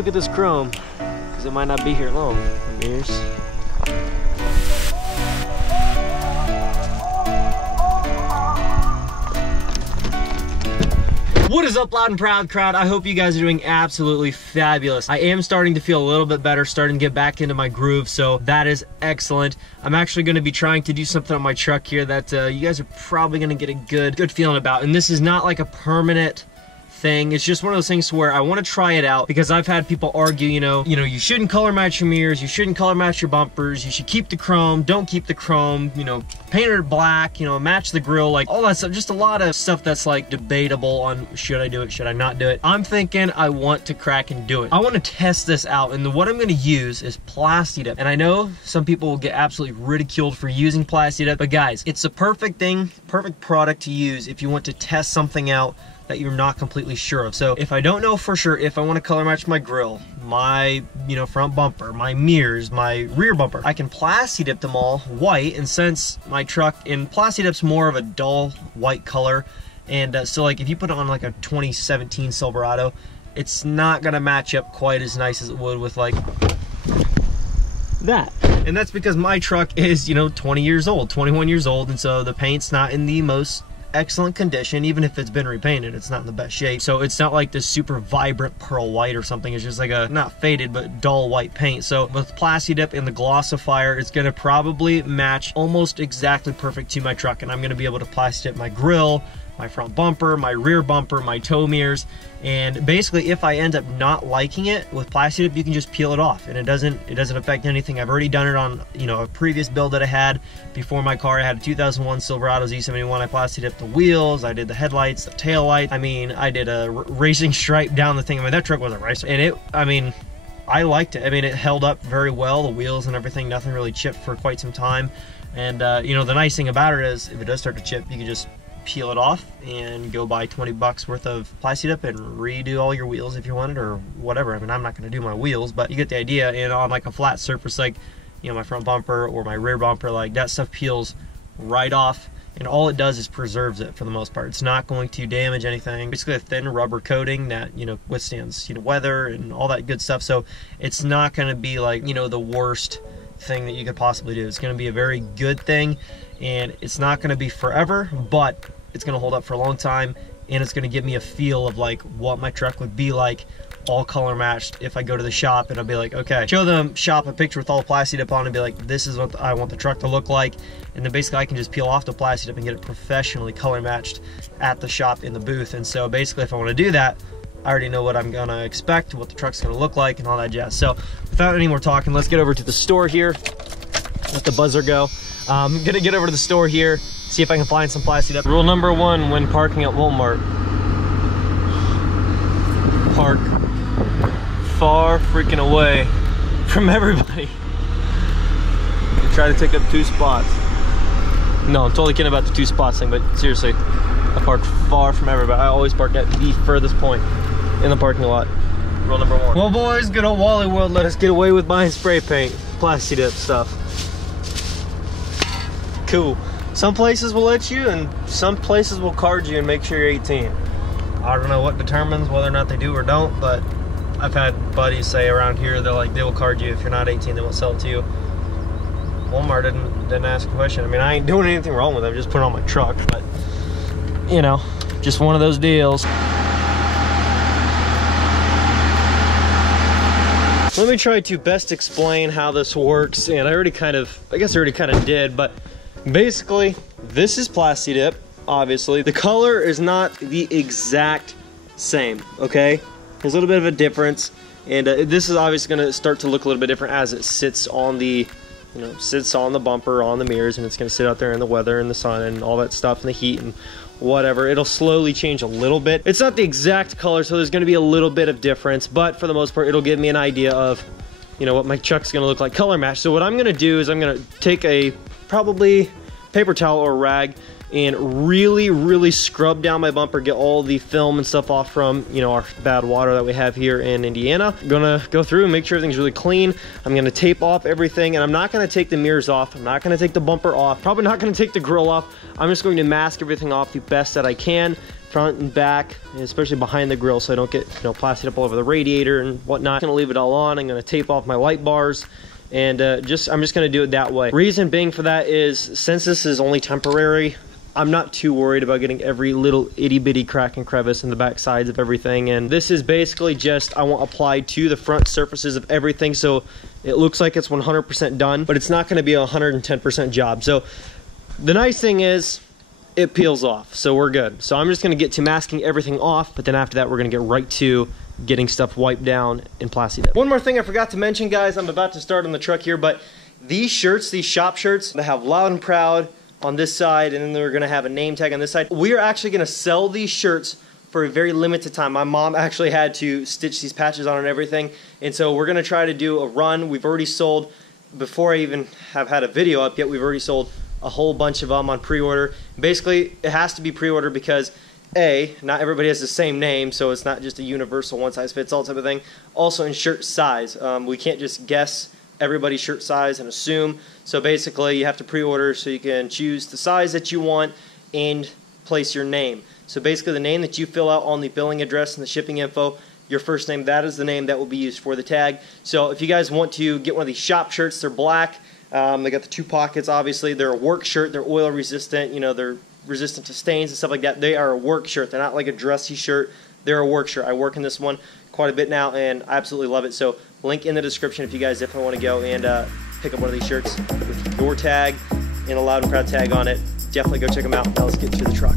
look at this chrome, because it might not be here long. The mirrors. What is up, loud and proud crowd? I hope you guys are doing absolutely fabulous. I am starting to feel a little bit better, starting to get back into my groove, so that is excellent. I'm actually going to be trying to do something on my truck here that you guys are probably going to get a good feeling about. And this is not like a permanent thing. It's just one of those things where I want to try it out, because I've had people argue, you know, you shouldn't color match your mirrors, you shouldn't color match your bumpers, you should keep the chrome, don't keep the chrome, you know, paint it black, you know, match the grill, like all that stuff. Just a lot of stuff that's like debatable on should I do it, should I not do it. I'm thinking I want to crack and do it. I want to test this out, and what I'm going to use is Plasti-Dip. And I know some people will get absolutely ridiculed for using Plasti-Dip, but guys, it's the perfect thing, perfect product to use if you want to test something out that you're not completely sure of. So if I don't know for sure if I want to color match my grill, my, you know, front bumper, my mirrors, my rear bumper, I can Plasti-Dip them all white. And since my truck in Plasti-Dip's more of a dull white color, and so like if you put it on like a 2017 Silverado, it's not gonna match up quite as nice as it would with like that. And that's because my truck is, you know, 20 years old, 21 years old, and so the paint's not in the most excellent condition. Even if it's been repainted, it's not in the best shape. So it's not like this super vibrant pearl white or something. It's just like a not faded but dull white paint. So with Plasti-Dip and the glossifier, it's gonna probably match almost exactly perfect to my truck, and I'm gonna be able to Plasti-Dip my grill, my front bumper, my rear bumper, my tow mirrors. And basically, if I end up not liking it with Plasti-Dip, you can just peel it off, and it doesn't affect anything. I've already done it on, you know, a previous build that I had before my car. I had a 2001 Silverado Z71. I Plasti-Dipped the wheels, I did the headlights, the tail light. I mean, I did a racing stripe down the thing. I mean, that truck was a racer, and it, I mean, I liked it. I mean, it held up very well, the wheels and everything. Nothing really chipped for quite some time. And you know, the nice thing about it is, if it does start to chip, you can just peel it off and go buy 20 bucks worth of Plasti-Dip and redo all your wheels if you wanted, or whatever. I mean, I'm not going to do my wheels, but you get the idea. And on like a flat surface, like, you know, my front bumper or my rear bumper, like that stuff peels right off, and all it does is preserves it for the most part. It's not going to damage anything. Basically a thin rubber coating that, you know, withstands, you know, weather and all that good stuff. So it's not going to be like, you know, the worst thing that you could possibly do. It's going to be a very good thing, and it's not going to be forever, but it's going to hold up for a long time, and it's going to give me a feel of like what my truck would be like all color matched if I go to the shop. And I'll be like, okay, show them shop a picture with all the Plasti-Dip on and be like, this is what I want the truck to look like. And then basically I can just peel off the Plasti-Dip and get it professionally color matched at the shop in the booth. And so basically, if I want to do that, I already know what I'm gonna expect, what the truck's gonna look like, and all that jazz. So without any more talking, let's get over to the store here. Let the buzzer go. I'm gonna get over to the store here, see if I can find some Plasti-Dip. Rule number one when parking at Walmart: park far freaking away from everybody. Try to take up 2 spots. No, I'm totally kidding about the 2 spots thing, but seriously, I park far from everybody. I always park at the furthest point in the parking lot. Rule number one. Well, boys, good old Wally World let us get away with buying spray paint, Plasti-Dip stuff. Cool. Some places will let you, and some places will card you and make sure you're 18. I don't know what determines whether or not they do or don't, but I've had buddies say around here, they're like, they will card you if you're not 18, they won't sell it to you. Walmart didn't ask a question. I mean, I ain't doing anything wrong with it, I'm just putting it on my truck, but you know, just one of those deals. Let me try to best explain how this works, and I guess I already kind of did, but basically, this is Plasti-Dip, obviously. The color is not the exact same, okay? There's a little bit of a difference, and this is obviously going to start to look a little bit different as it sits on the, you know, sits on the bumper, on the mirrors, and it's going to sit out there in the weather and the sun and all that stuff and the heat and whatever. It'll slowly change a little bit. It's not the exact color, so there's going to be a little bit of difference, but for the most part, it'll give me an idea of, you know, what my truck's going to look like color match. So what I'm going to do is I'm going to take a probably paper towel or rag, and really scrub down my bumper, get all the film and stuff off from, you know, our bad water that we have here in Indiana. I'm gonna go through and make sure everything's really clean. I'm gonna tape off everything, and I'm not gonna take the mirrors off. I'm not gonna take the bumper off. Probably not gonna take the grill off. I'm just going to mask everything off the best that I can, front and back, and especially behind the grill, so I don't get, you know, plastic up all over the radiator and whatnot. I'm gonna leave it all on. I'm gonna tape off my light bars, and I'm just gonna do it that way. Reason being for that is, since this is only temporary, I'm not too worried about getting every little itty bitty crack and crevice in the back sides of everything. And this is basically just, I want applied to the front surfaces of everything, so it looks like it's 100% done, but it's not gonna be a 110% job. So the nice thing is, it peels off, so we're good. So I'm just gonna get to masking everything off, but then after that, we're gonna get right to getting stuff wiped down in Plasti Dip. One more thing I forgot to mention, guys, I'm about to start on the truck here, but these shirts, these shop shirts, they have Loud and Proud on this side, and then they're gonna have a name tag on this side. We are actually gonna sell these shirts for a very limited time. My mom actually had to stitch these patches on and everything, and so we're gonna try to do a run. We've already sold, before I even have had a video up yet, we've already sold a whole bunch of them on pre-order. Basically, it has to be pre-order because A, not everybody has the same name, so it's not just a universal one-size-fits-all type of thing. Also in shirt size, we can't just guess everybody's shirt size and assume. So basically, you have to pre-order so you can choose the size that you want and place your name. So basically, the name that you fill out on the billing address and the shipping info, your first name, that is the name that will be used for the tag. So if you guys want to get one of these shop shirts, they're black. They got the 2 pockets, obviously. They're a work shirt. They're oil resistant. You know, they're resistant to stains and stuff like that. They are a work shirt. They're not like a dressy shirt. They're a work shirt. I work in this one quite a bit now, and I absolutely love it. So link in the description if you guys definitely want to go and pick up one of these shirts with your tag and a Loud and Proud tag on it. Definitely go check them out. Now let's get to the truck.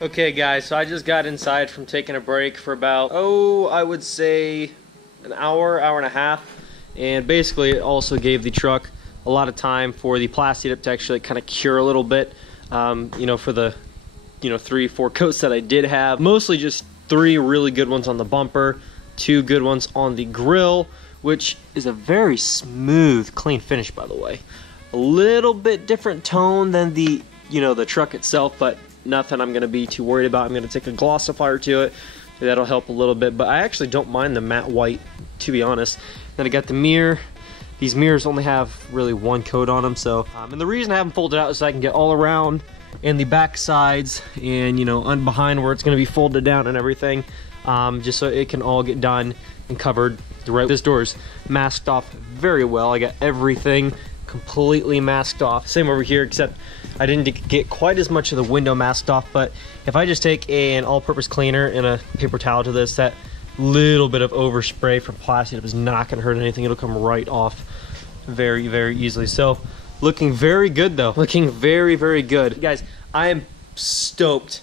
Okay guys, so I just got inside from taking a break for about, I would say an hour, hour and a half, and basically it also gave the truck a lot of time for the Plasti Dip to actually kind of cure a little bit, you know, for the 3-4 coats that I did have. Mostly just 3 really good ones on the bumper, 2 good ones on the grill, which is a very smooth, clean finish, by the way. A little bit different tone than the, the truck itself, but nothing I'm going to be too worried about. I'm going to take a glossifier to it. That'll help a little bit, but I actually don't mind the matte white, to be honest. Then I got the mirror. These mirrors only have really 1 coat on them, so and the reason I have them folded out is so I can get all around in the back sides and on behind where it's going to be folded down and everything, just so it can all get done and covered the right. This door's masked off very well. I got everything completely masked off. Same over here, except I didn't get quite as much of the window masked off, but if I just take an all-purpose cleaner and a paper towel to this, that little bit of overspray from Plasti Dip is not going to hurt anything. It'll come right off very, very easily. So looking very good though. Looking very, very good. Guys, I am stoked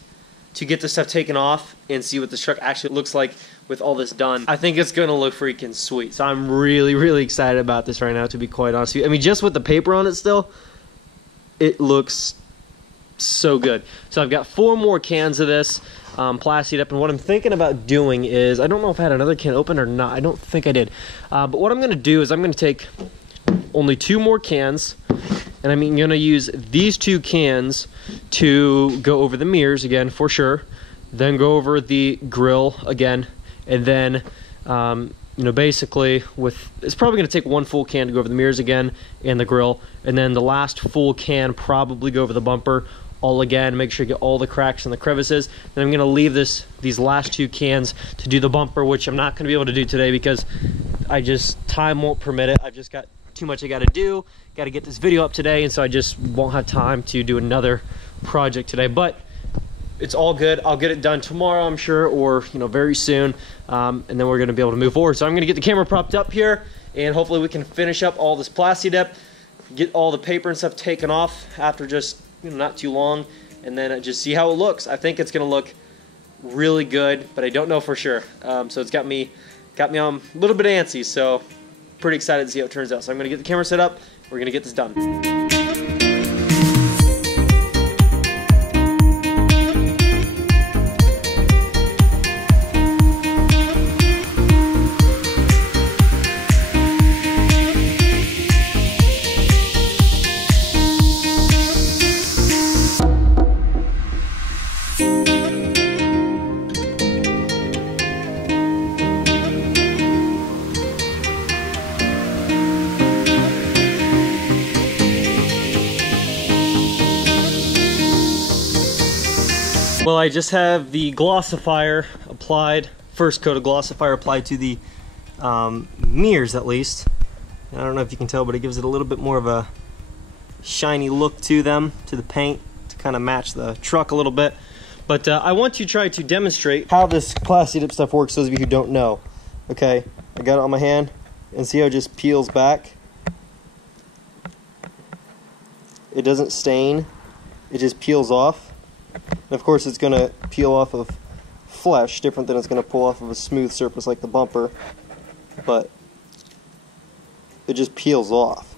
to get this stuff taken off and see what this truck actually looks like with all this done. I think it's gonna look freaking sweet. So I'm really, really excited about this right now, to be quite honest with you. I mean, just with the paper on it still, it looks so good. So I've got 4 more cans of this plastied up, and what I'm thinking about doing is, I don't know if I had another can open or not. I don't think I did. But what I'm gonna do is I'm gonna take only 2 more cans, and I'm going to use these 2 cans to go over the mirrors again for sure, then go over the grill again, and then you know, basically it's probably going to take 1 full can to go over the mirrors again and the grill, and then the last full can probably go over the bumper all again, make sure you get all the cracks and the crevices. Then I'm going to leave these last 2 cans to do the bumper, which I'm not going to be able to do today because time won't permit it. I've just got too much I got to do. Got to get this video up today, and so I just won't have time to do another project today. But it's all good. I'll get it done tomorrow, I'm sure, or you know, very soon, and then we're going to be able to move forward. So I'm going to get the camera propped up here, and hopefully we can finish up all this plasti dip, get all the paper and stuff taken off after just, you know, not too long, and then just see how it looks. I think it's going to look really good, but I don't know for sure. So it's got me on a little bit antsy. So pretty excited to see how it turns out. So I'm going to get the camera set up. We're going to get this done. Well, I just have the glossifier applied, first coat of glossifier applied to the mirrors at least. I don't know if you can tell, but it gives it a little bit more of a shiny look to them, to the paint, to kind of match the truck a little bit. But I want to try to demonstrate how this plasti dip stuff works, those of you who don't know. Okay, I got it on my hand, and see how it just peels back? It doesn't stain, it just peels off. And of course it's going to peel off of flesh, different than it's going to pull off of a smooth surface like the bumper, but it just peels off,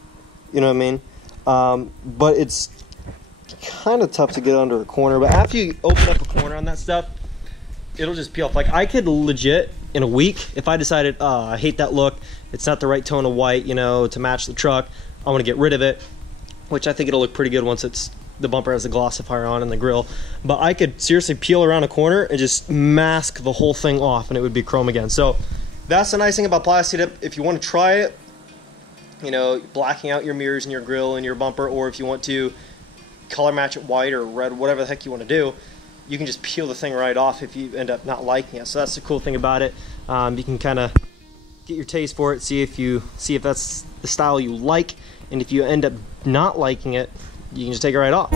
you know what I mean? But it's kind of tough to get under a corner, but after you open up a corner on that stuff, it'll just peel off. Like, I could legit, in a week, if I decided, I hate that look, it's not the right tone of white, you know, to match the truck, I want to get rid of it, which I think it'll look pretty good once the bumper has the glossifier on and the grill. But I could seriously peel around a corner and just mask the whole thing off and it would be chrome again. So that's the nice thing about plasti dip. If you want to try it, you know, blacking out your mirrors and your grill and your bumper, or if you want to color match it white or red, whatever the heck you want to do, you can just peel the thing right off if you end up not liking it. So that's the cool thing about it. You can kind of get your taste for it, see if that's the style you like, and if you end up not liking it, you can just take it right off.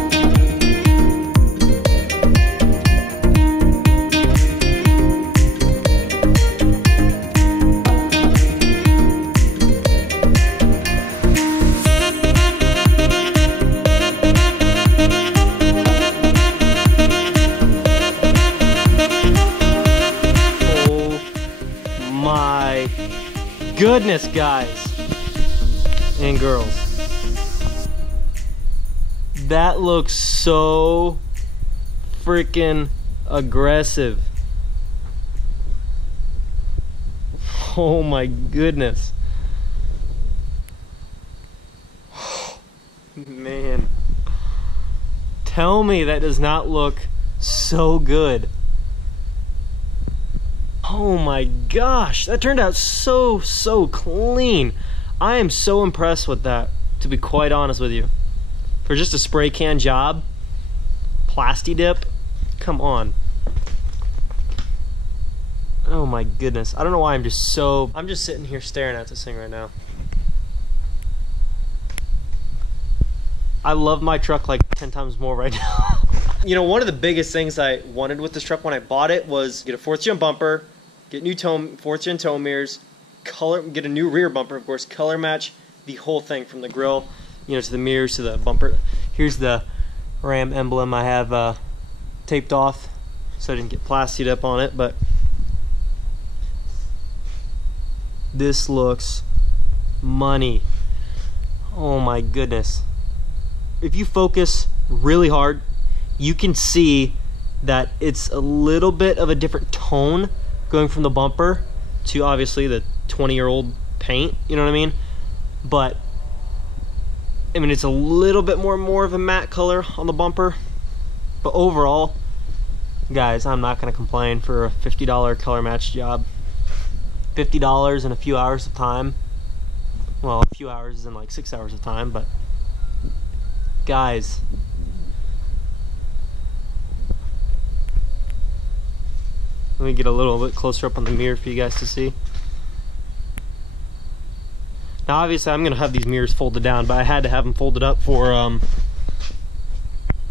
Oh my goodness, guys and girls. That looks so freaking aggressive. Oh my goodness. Man. Tell me that does not look so good. Oh my gosh, that turned out so clean. I am so impressed with that, to be quite honest with you. For just a spray can job, plasti dip, come on. Oh my goodness. I don't know why I'm just sitting here staring at this thing right now. I love my truck like 10 times more right now. You know, one of the biggest things I wanted with this truck when I bought it was get a 4th gen bumper, get new 4th gen tow mirrors, get a new rear bumper, of course, color match the whole thing from the grill, you know, to the mirrors, to the bumper. Here's the Ram emblem I have taped off so I didn't get plastied up on it, but this looks money. Oh my goodness. If you focus really hard, you can see that it's a little bit of a different tone going from the bumper to obviously the 20-year-old paint, you know what I mean? But I mean, it's a little bit more of a matte color on the bumper, but overall, guys, I'm not gonna complain for a $50 color match job. $50 in a few hours of time. Well, a few hours is in like 6 hours of time, but guys, let me get a little bit closer up on the mirror for you guys to see. Now obviously I'm gonna have these mirrors folded down, but I had to have them folded up for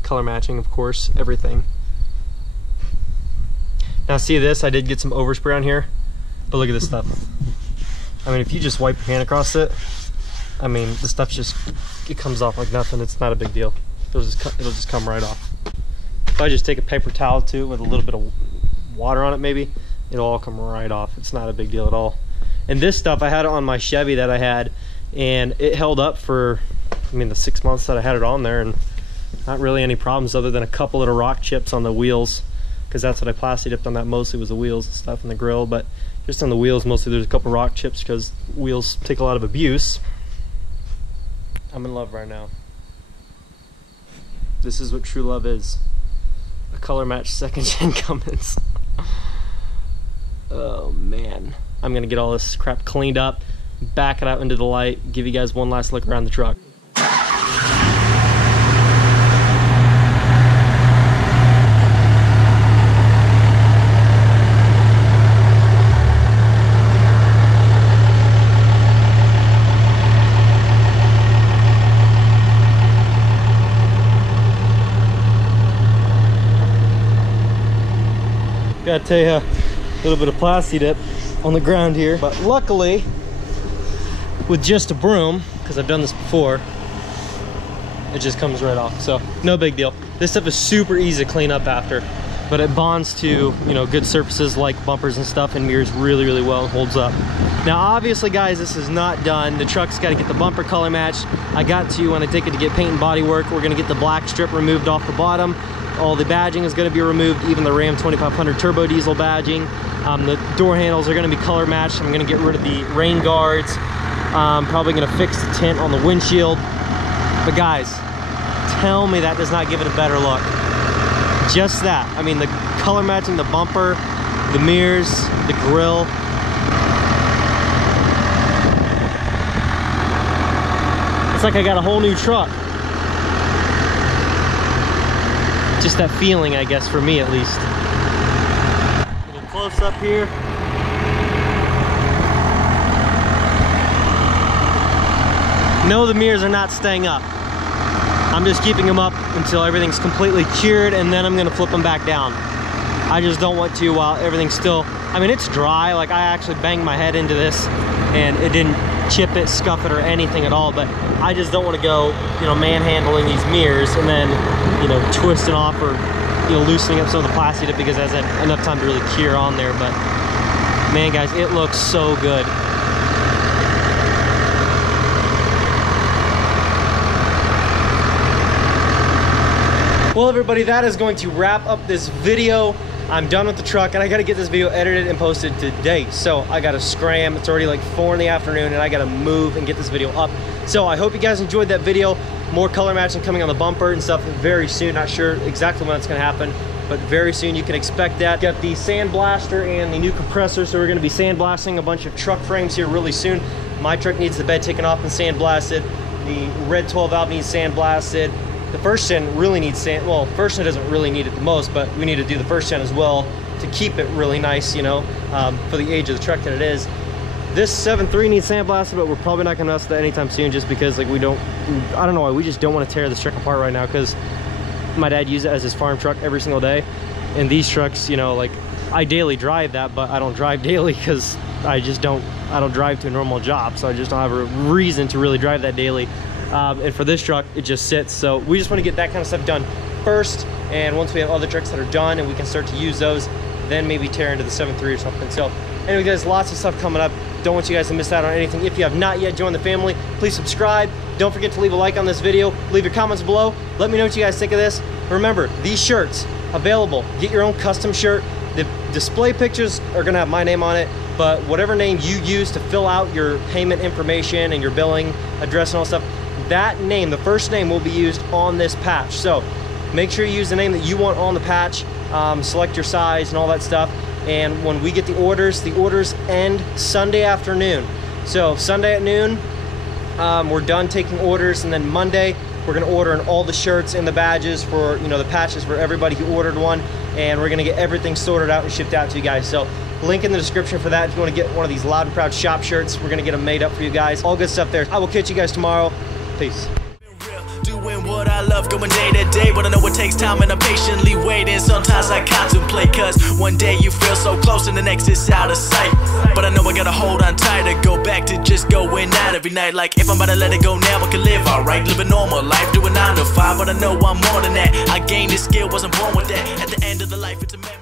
color matching, of course, everything. Now see this, I did get some overspray on here, but look at this stuff. I mean, if you just wipe your hand across it, I mean, the stuff just, it comes off like nothing. It's not a big deal. It'll just come right off. If I just take a paper towel to it with a little bit of water on it maybe, it'll all come right off. It's not a big deal at all. And this stuff, I had it on my Chevy that I had, and it held up for, I mean, the 6 months that I had it on there, and not really any problems other than a couple little rock chips on the wheels, because that's what I plasti dipped on that mostly, was the wheels and stuff and the grill. But just on the wheels mostly there's a couple rock chips because wheels take a lot of abuse. I'm in love right now. This is what true love is. A color match second gen Cummins. Oh man. I'm gonna get all this crap cleaned up, back it out into the light, give you guys one last look around the truck. Gotta tell you, a little bit of plasti dip on the ground here, but luckily with just a broom, because I've done this before, it just comes right off, so no big deal. This stuff is super easy to clean up after, but it bonds to, you know, good surfaces like bumpers and stuff and mirrors really well and holds up. Now obviously guys, this is not done. The truck's got to get the bumper color matched. I got to, when I take it to get paint and body work, we're going to get the black strip removed off the bottom. All the badging is going to be removed, even the Ram 2500 turbo diesel badging. The door handles are going to be color matched. I'm going to get rid of the rain guards. Probably going to fix the tint on the windshield. But guys, tell me that does not give it a better look. Just that. I mean, the color matching the bumper, the mirrors, the grill. It's like I got a whole new truck. Just that feeling, I guess, for me at least. Get a close up here. No, the mirrors are not staying up. I'm just keeping them up until everything's completely cured, and then I'm gonna flip them back down. I just don't want to while everything's still, I mean, it's dry. Like, I actually banged my head into this and it didn't chip it, scuff it, or anything at all, but I just don't want to go, you know, manhandling these mirrors and then, you know, twisting off or, you know, loosening up some of the plastic because it hasn't enough time to really cure on there. But man, guys, it looks so good. Well, everybody, that is going to wrap up this video. I'm done with the truck, and I gotta get this video edited and posted today. So I gotta scram. It's already like 4 in the afternoon, and I gotta move and get this video up. So I hope you guys enjoyed that video. More color matching coming on the bumper and stuff very soon. Not sure exactly when it's gonna happen, but very soon you can expect that. Got the sandblaster and the new compressor, so we're gonna be sandblasting a bunch of truck frames here really soon. My truck needs the bed taken off and sandblasted. The red 12 valve needs sandblasted. The first gen really needs sand. Well, first gen doesn't really need it the most, but we need to do the first gen as well to keep it really nice, you know, for the age of the truck that it is. This 7.3 needs sandblasted, but we're probably not gonna mess with that anytime soon, just because like I don't know why, we just don't want to tear this truck apart right now, because my dad used it as his farm truck every single day. And these trucks, you know, like I daily drive that, but I don't drive daily because I don't drive to a normal job, so I just don't have a reason to really drive that daily. And for this truck, it just sits. So we just want to get that kind of stuff done first, and once we have other trucks that are done and we can start to use those, then maybe tear into the 7.3 or something. So anyway guys, lots of stuff coming up. Don't want you guys to miss out on anything. If you have not yet joined the family, please subscribe. Don't forget to leave a like on this video. Leave your comments below. Let me know what you guys think of this. Remember, these shirts available. Get your own custom shirt. The display pictures are gonna have my name on it, but whatever name you use to fill out your payment information and your billing address and all stuff, that name, the first name, will be used on this patch. So make sure you use the name that you want on the patch, select your size and all that stuff. And when we get the orders end Sunday afternoon. So Sunday at noon, we're done taking orders, and then Monday we're gonna order in all the shirts and the badges for, you know, the patches for everybody who ordered one, and we're gonna get everything sorted out and shipped out to you guys. So link in the description for that. If you wanna get one of these Loud and Proud shop shirts, we're gonna get them made up for you guys. All good stuff there. I will catch you guys tomorrow. Peace. Doing what I love, going day to day, but I know it takes time and I'm patiently waiting. Sometimes I contemplate, cause one day you feel so close and the next is out of sight. But I know I gotta hold on tight to go back to just going out every night. Like if I'm about to let it go now, I can live alright, live a normal life, doing 9 to 5, but I know I'm more than that. I gained this skill, wasn't born with that. At the end of the life, it's a memory.